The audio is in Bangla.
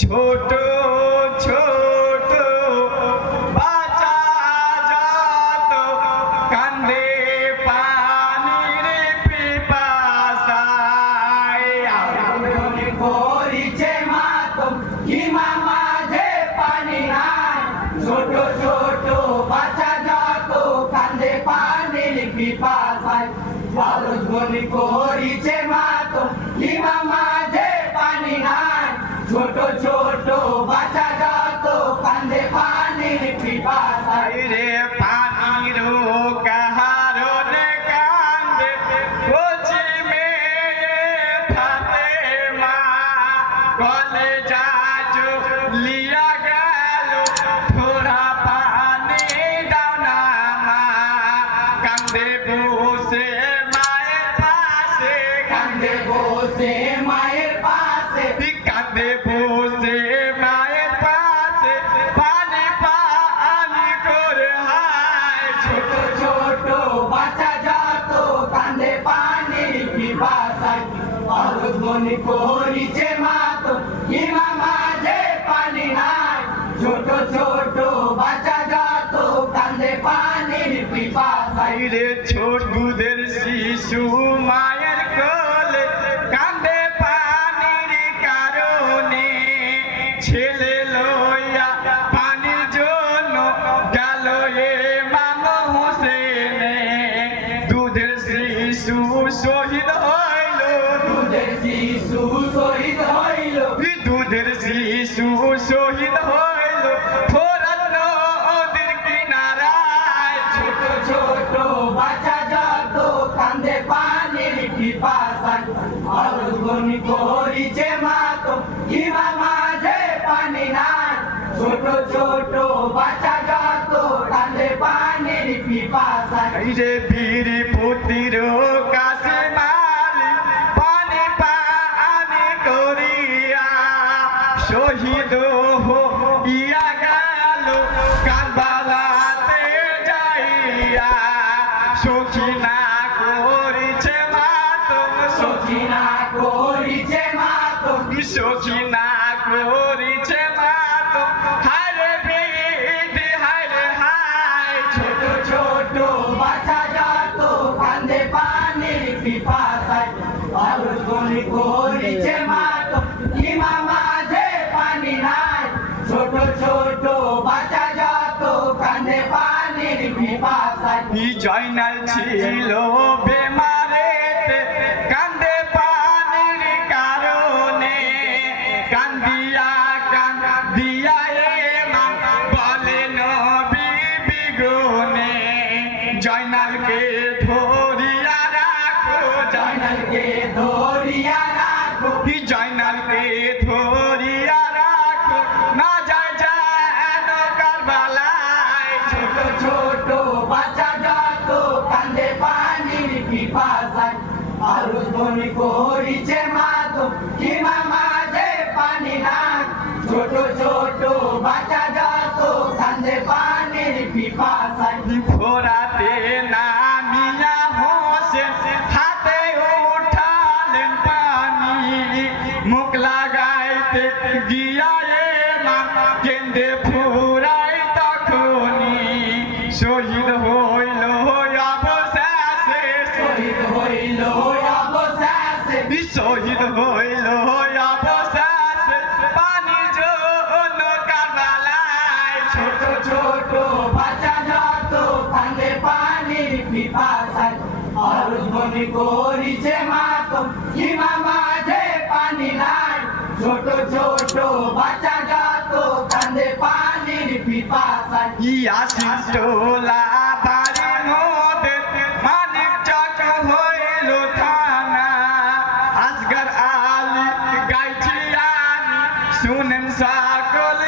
ছোট ছোট বাচ্চা যত কান্দে পানির পিপাসায় মনে করিছে মাতম হিমা মাঝে পানি নাই ছোট ছোট বাচ্চা যত কান্দে পানির পিপাসায় মানুষ মনে করিছে মাতম হিমা মাঝে পানি নাই ছোট ছোট বাচ্চা যত কান্দে পানির পিপাসায় রে পানির কাহারনে কান্দে কচি মেয়ে ফাতে মা কলে যাচো লিয়া গেল থোড়া পানি দাও না মা কান্দে বসে মায়ের পাশে কান্দে বসে মায়ের পাশে কান্দে বসে মায়ের পাশে পানি পানি করে হায় ছোট ছোট বাচ্চা যত কান্দে পানির পিপাসায় অরুণ মনে করিছে মাতো হিমা মাঝে পানি নাই ছোট ছোট বাচ্চা যত কান্দে পানির পিপাসায় রে ছোট দুধের শিশু মায়ের কোলে কান্দে পানির কারণে ছেলে লইয়া পানির জন্য গেল এ মামা হোসেনে দুধের শিশু শহীদ হইল দুধের শিশু শহীদ হইল দুধের শিশু শহীদ হইল ফোরাত নদীর কিনারায় ছোট ছোট বাচ্চা যত কান্দে পানির পিপাসায় অরুণ করিছে মাতো হিমা মাঝে পানি নাই ছোট ছোট বাচ্চা যত কান্দে পানির পিপাসায় রে বীর পুতির কাছে মালি পানি পানি করিয়া শহীদ হইয়া গেল কারবালাতে যাইয়া সখিনা করিছে মাতম সখিনা করিছে মাতো সখিনা করিছে মাতম হায় বীর হায় হায় ছোট ছোট বাচ্চা যত কান্দে পানির পিপাসায় অরুণ করিছে মাতো হিমা মাঝে পানি নাই ছোট ছোট বাচ্চা যত কান্দে পানির পিপাসায় জয়নাল ছিল বেমারেতে কান্দে পানির কারণে কান্দিয়া কান্দিয়া এমান বলে নবী বিগুনে জয়নালকে ধরিয়া রাখো জয়নালকে ধরিয়া রাখো জয়নালকে ধরিয়া রাখো না যায় যেন কারবালায় ছোট ছোট বাচ্চা যত কান্দে পানির পিপাসায় অরুণ করিছে মাতো হিমা মাঝে পানি নাই ছোট ছোট বাচ্চা যত কান্দে পানির পিপাসায় ফোরাতে নামিয়া হোসেন হাতে উঠালেন পানি মুখ লাগাইতে গিয়া মা কেন্দে ফুরাই তখনই শহীদ হইল অবশেষে শহীদ হইল অবশেষে শহীদ হইল অবশেষে পানির জন্য কারবালায় ছোট ছোট বাচ্চা যত কান্দে পানির পিপাসায় অরুণ করিছে মাতো হিমা মাঝে পানি নাই ছোট ছোট বাচ্চা যত কান্দে পানির পিপাসায় ইয়াসিন টোলা বাড়ির মধ্যে মানিক চক হইল থানা আসগর আলী গাইছি আমি শুনেন সকল